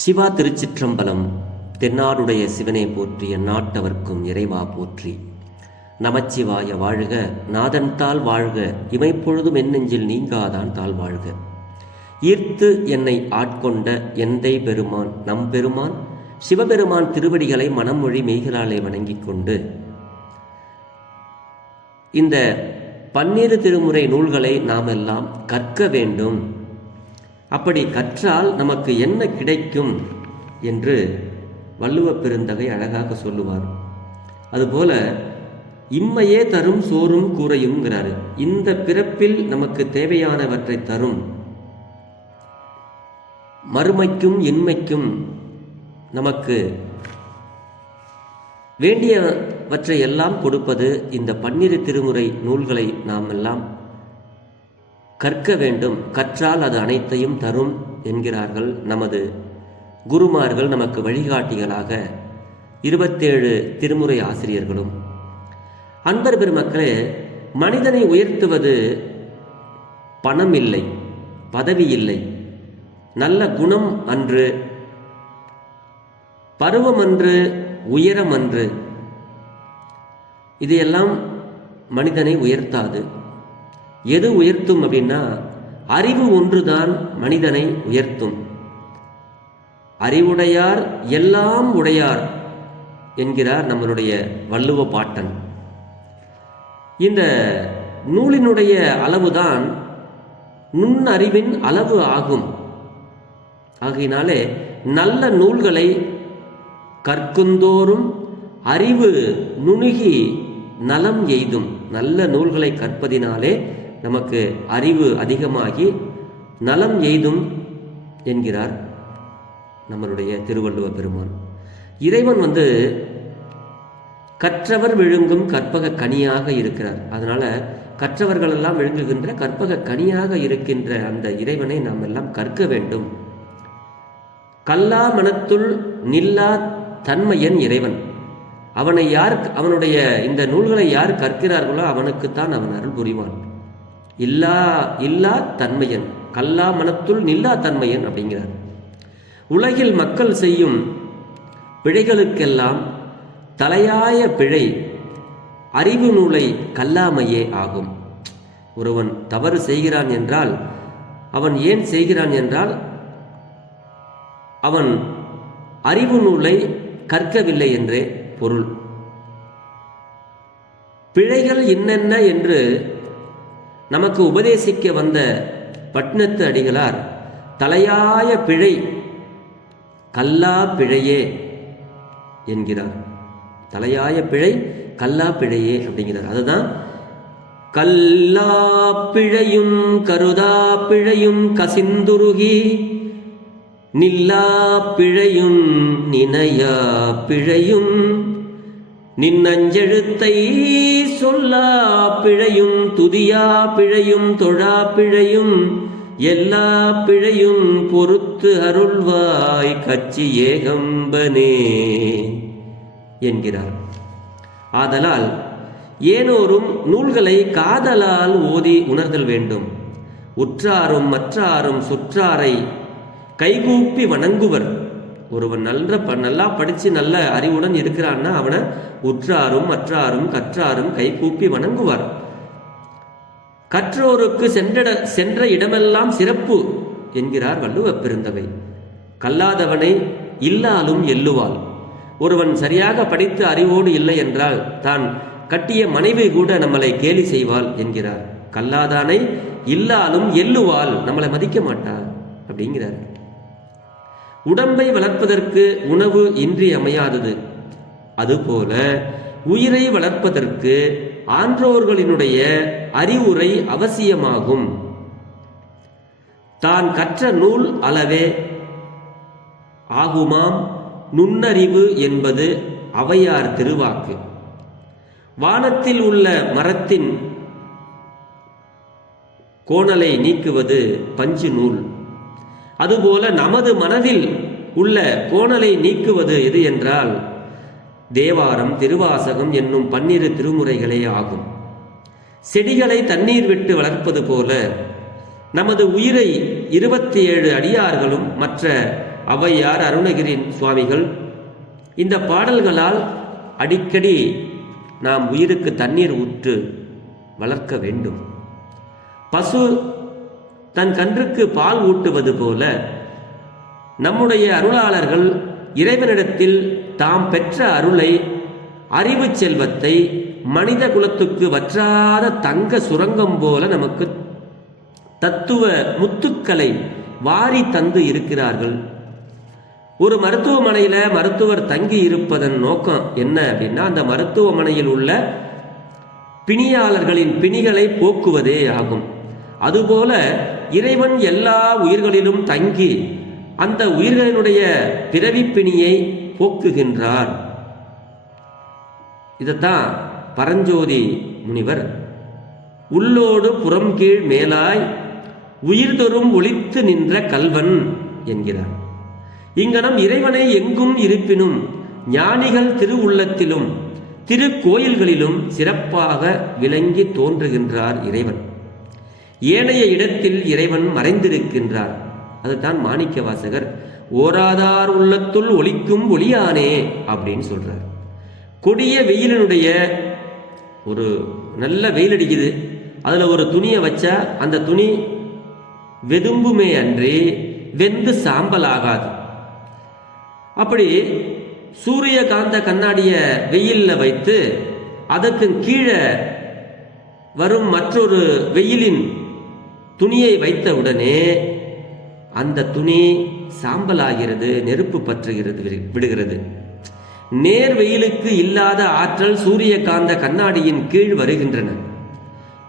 சிவா திருச்சிற்றம்பலம். தென்னாடுடைய சிவனை போற்றி, எந்நாட்டவர்க்கும் இறைவா போற்றி. நமச்சிவாய வாழ்க, நாதன் தாள் வாழ்க, இமைப்பொழுதும் என்னெஞ்சில் நீங்காதான் தாள் வாழ்க. ஈர்த்து என்னை ஆட்கொண்ட எந்தை பெருமான் நம் பெருமான் சிவபெருமான் திருவடிகளை மனமொழி மெய்களாலே வணங்கிக் கொண்டு இந்த 12 திருமுறை நூல்களை நாம் எல்லாம் கற்க வேண்டும். அப்படி கற்றால் நமக்கு என்ன கிடைக்கும் என்று வள்ளுவப் பெருந்தகை அழகாக சொல்லுவார். அதுபோல இம்மையே தரும் சோறும் கூரையும்ங்கிறாரு. இந்த பிறப்பில் நமக்கு தேவையானவற்றை தரும், மறுமைக்கும் இன்மைக்கும் நமக்கு வேண்டியவற்றை எல்லாம் கொடுப்பது இந்த 12 திருமுறை நூல்களை நாம் எல்லாம் கற்க வேண்டும். கற்றால் அது அனைத்தையும் தரும் என்கிறார்கள் நமது குருமார்கள், நமக்கு வழிகாட்டிகளாக 27 திருமுறை ஆசிரியர்களும். அன்பர் பெருமக்களே, மனிதனை உயர்த்துவது பணம் இல்லை, பதவி இல்லை, நல்ல குணம் அன்று, பருவம் அன்று, உயரம் அன்று. இதையெல்லாம் மனிதனை உயர்த்தாது. எது உயர்த்தும் அப்படின்னா, அறிவு ஒன்றுதான் மனிதனை உயர்த்தும். அறிவுடையார் எல்லாம் உடையார் என்கிறார் நம்மளுடைய வள்ளுவ பாட்டன். இந்த நூலினுடைய அளவுதான் நுண்ணறிவின் அளவு ஆகும். ஆகையினாலே நல்ல நூல்களை கற்குந்தோறும் அறிவு நுணுகி நலம் எய்தும். நல்ல நூல்களை கற்பதினாலே நமக்கு அறிவு அதிகமாகி நலம் எய்தும் என்கிறார் நம்மளுடைய திருவள்ளுவ பெருமான். இறைவன் கற்றவர் விழுங்கும் கற்பக கனியாக இருக்கிறார். அதனால கற்றவர்கள் எல்லாம் விழுங்குகின்ற கற்பக கனியாக இருக்கின்ற அந்த இறைவனை நாம் எல்லாம் கற்க வேண்டும். கல்லா மனத்துள் நில்லா தன்மையன் இறைவன். அவனுடைய இந்த நூல்களை யார் கற்கிறார்களோ அவனுக்குத்தான் அவன் அருள் புரிவான். இல்லா தன்மையன், கல்லா மனத்துள் நில்லா தன்மையன் அப்படிங்கிறார். உலகில் மக்கள் செய்யும் பிழைகளுக்கெல்லாம் தலையாய பிழை அறிவு நூலை கல்லாமையே ஆகும். ஒருவன் தவறு செய்கிறான் என்றால் அவன் ஏன் செய்கிறான் என்றால் அவன் அறிவு நூலை கற்கவில்லை என்றே பொருள். பிழைகள் என்னென்ன என்று நமக்கு உபதேசிக்க வந்த பட்டினத்து அடிகளார் தலையாய பிழை கல்லா பிழையே என்கிறார். தலையாய பிழை கல்லா பிழையே அப்படிங்கிறார். அதுதான் கல்லா பிழையும் கருதா பிழையும் கசிந்துருகி நில்லா பிழையும் நினையா பிழையும் நின்னஞ்செழுத்தை சொல்லா பிழையும் துதியா பிழையும் தொழா பிழையும் எல்லா பிழையும் பொறுத்து அருள்வாய் கச்சி ஏகம்பனே என்கிறார். ஆதலால் ஏனோரும் நூல்களை காதலால் ஓதி உணர்தல் வேண்டும். உற்றாரும் மற்றாரும் சுற்றாரை கைகூப்பி வணங்குவர். ஒருவன் நல்லா படித்து நல்ல அறிவுடன் இருக்கிறான்னா அவனை உற்றாரும் மற்றாரும் கற்றாரும் கைகூப்பி வணங்குவார். கற்றோருக்கு சென்ற இடமெல்லாம் சிறப்பு என்கிறார் வள்ளுவப் பெருந்தகை. கல்லாதவனை இல்லாலும் எள்ளுவாள். ஒருவன் சரியாக படித்து அறிவோடு இல்லை என்றால் தான் கட்டிய மனைவி கூட நம்மளை கேலி செய்வாள் என்கிறார். கல்லாதானை இல்லாலும் எள்ளுவாள், நம்மளை மதிக்க மாட்டாள் அப்படிங்கிறார். உடம்பை வளர்ப்பதற்கு உணவு இன்றியமையாதது. அதுபோல உயிரை வளர்ப்பதற்கு ஆன்றோர்களினுடைய அறிவுரை அவசியமாகும். தான் கற்ற நூல் அளவே ஆகுமாம் நுண்ணறிவு என்பது ஔவையார் திருவாக்கு. வானத்தில் உள்ள மரத்தின் கோணலை நீக்குவது பஞ்சு நூல். அதுபோல நமது மனதில் உள்ள கோணலை நீக்குவது எது என்றால் தேவாரம், திருவாசகம் என்னும் 12 திருமுறைகளே ஆகும். செடிகளை தண்ணீர் விட்டு வளர்ப்பது போல நமது உயிரை 27 அடியார்களும் மற்ற ஔவையார், அருணகிரி சுவாமிகள் இந்த பாடல்களால் அடிக்கடி நாம் உயிருக்கு தண்ணீர் ஊற்று வளர்க்க வேண்டும். பசு தன் கன்றுக்கு பால் ஊட்டுவது போல நம்முடைய அருளாளர்கள் இறைவனிடத்தில் தாம் பெற்ற அருளை, அறிவு செல்வத்தை மனித குலத்துக்கு வற்றாத தங்க சுரங்கம் போல நமக்கு தத்துவ முத்துக்களை வாரி தந்து இருக்கிறார்கள். ஒரு மருத்துவமனையில் மருத்துவர் தங்கி இருப்பதன் நோக்கம் என்ன அப்படின்னா, அந்த மருத்துவமனையில் உள்ள பிணியாளர்களின் பிணிகளை போக்குவதே ஆகும். அதுபோல இறைவன் எல்லா உயிர்களிலும் தங்கி அந்த உயிர்களினுடைய பிறவி பிணியை போக்குகின்றார். இதைத்தான் பரஞ்சோதி முனிவர் உள்ளோடு புறம் கீழ் மேலாய் உயிர்தொறும் ஒளித்து நின்ற கல்வன் என்கிறார். இங்கனம் இறைவனை எங்கும் இருப்பினும் ஞானிகள் திருவுள்ளத்திலும் திருக்கோயில்களிலும் சிறப்பாக விளங்கி தோன்றுகின்றார் இறைவன். ஏனைய இடத்தில் இறைவன் மறைந்திருக்கின்றார். அதுதான் மாணிக்க வாசகர் ஓராதார் உள்ளத்துள் ஒளிக்கும் ஒளியானே அப்படின்னு சொல்றார். கொடிய வெயிலினுடைய ஒரு நல்ல வெயில் அடிக்குது, அதுல ஒரு துணியை வச்சா அந்த துணி வெதும்புமே அன்றி வெந்து சாம்பல் ஆகாது. அப்படி சூரியகாந்த கண்ணாடிய வெயில்ல வைத்து அதற்கு கீழே வரும் மற்றொரு வெயிலின் துணியை வைத்த உடனே அந்த துணி சாம்பலாகிறது, நெருப்பு பற்றுகிறது, விடுகிறது. நேர் வெயிலுக்கு இல்லாத ஆற்றல் சூரியகாந்த கண்ணாடியின் கீழ் வருகின்றன.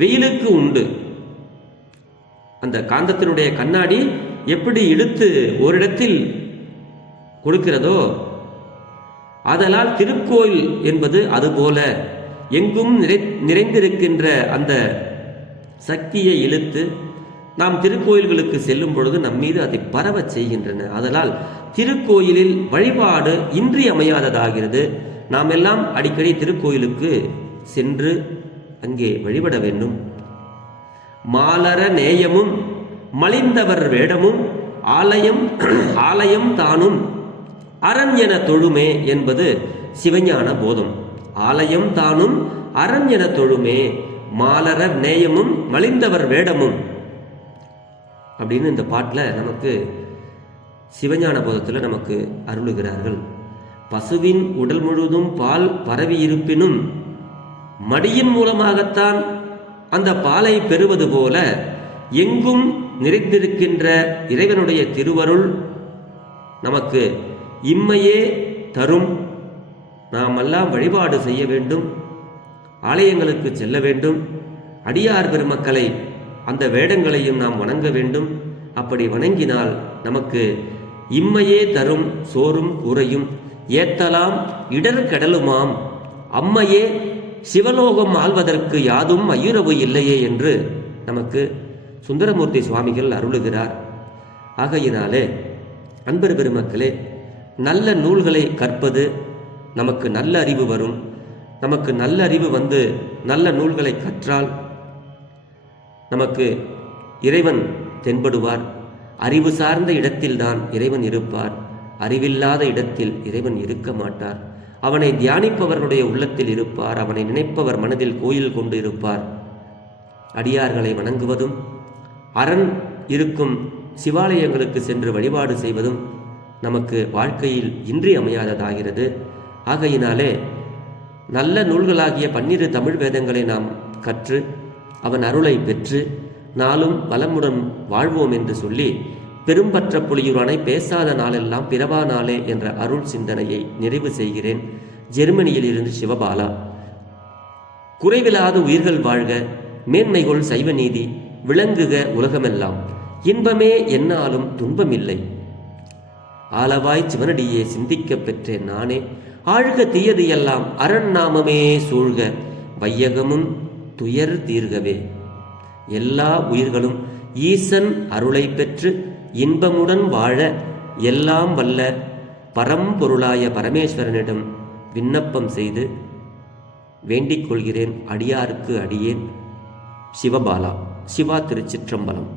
வெயிலுக்கு உண்டு. அந்த காந்தத்தினுடைய கண்ணாடி எப்படி இழுத்து ஓரிடத்தில் கொடுக்கிறதோ, அதனால் திருக்கோயில் என்பது அதுபோல எங்கும் நிறைந்திருக்கின்ற அந்த சக்தியை இழுத்து நாம் திருக்கோயில்களுக்கு செல்லும் பொழுது நம் மீது அதை பரவ செய்கின்றன. அதனால் திருக்கோயிலில் வழிபாடு இன்றியமையாததாகிறது. நாம் எல்லாம் அடிக்கடி திருக்கோயிலுக்கு சென்று அங்கே வழிபட வேண்டும். மாலர நேயமும் மலிந்தவர் வேடமும் ஆலயம் தானும் அரண் என தொழுமே என்பது சிவஞான போதம். ஆலயம் தானும் அரண் என தொழுமே, மாலரர் நேயமும் மலிந்தவர் வேடமும் அப்படின்னு இந்த பாட்டில் நமக்கு சிவஞான போதத்தில் நமக்கு அருளுகிறார்கள். பசுவின் உடல் முழுதும் பால் பரவி இருப்பினும் மடியின் மூலமாகத்தான் அந்த பாலை பெறுவது போல எங்கும் நிறைந்திருக்கின்ற இறைவனுடைய திருவருள் நமக்கு இம்மையே தரும். நாம் எல்லாம் வழிபாடு செய்ய வேண்டும், ஆலயங்களுக்கு செல்ல வேண்டும், அடியார் பெருமக்களை அந்த வேடங்களையும் நாம் வணங்க வேண்டும். அப்படி வணங்கினால் நமக்கு இம்மையே தரும் சோறும் கூரையும் ஏத்தலாம் இடர் கடலுமாம் அம்மையே சிவலோகம் ஆள்வதற்கு யாதும் ஐயுறவு இல்லையே என்று நமக்கு சுந்தரமூர்த்தி சுவாமிகள் அருளுகிறார். ஆகையினாலே அன்பர் பெருமக்களே, நல்ல நூல்களை கற்பது நமக்கு நல்ல அறிவு வரும். நமக்கு நல்ல அறிவு வந்து நல்ல நூல்களை கற்றால் நமக்கு இறைவன் தென்படுவார். அறிவு சார்ந்த இடத்தில்தான் இறைவன் இருப்பார். அறிவில்லாத இடத்தில் இறைவன் இருக்க மாட்டார். அவனை தியானிப்பவர்களுடைய உள்ளத்தில் இருப்பார். அவனை நினைப்பவர் மனதில் கோயில் கொண்டு இருப்பார். அடியார்களை வணங்குவதும் அரண் இருக்கும் சிவாலயங்களுக்கு சென்று வழிபாடு செய்வதும் நமக்கு வாழ்க்கையில் இன்றியமையாததாகிறது. ஆகையினாலே நல்ல நூல்களாகிய 12 தமிழ் வேதங்களை நாம் கற்று அவன் அருளை பெற்று நாளும் வளமுடன் வாழ்வோம் என்று சொல்லி பெரும்பற்ற புலியுரானை பேசாத நாளெல்லாம் பிறவா நாளே என்ற அருள் சிந்தனையை நிறைவு செய்கிறேன். ஜெர்மனியில் இருந்து சிவபாலா. குறைவில்லாத உயிர்கள் வாழ்க, மேன்மைகொள் சைவ நீதி விளங்குக உலகமெல்லாம், இன்பமே என்னாலும் துன்பமில்லை. ஆலவாய் சிவனடியே சிந்திக்க பெற்றேன் நானே, ஆழ்க தீயது எல்லாம் அரண் நாமமே சூழ்க, வையகமும் துயர் தீர்கவே. எல்லா உயிர்களும் ஈசன் அருளை பெற்று இன்பமுடன் வாழ எல்லாம் வல்ல பரம்பொருளாய பரமேஸ்வரனிடம் விண்ணப்பம் செய்து வேண்டிக் கொள்கிறேன். அடியாருக்கு அடியேன். சிவபாலா. சிவா திருச்சிற்றம்பலம்.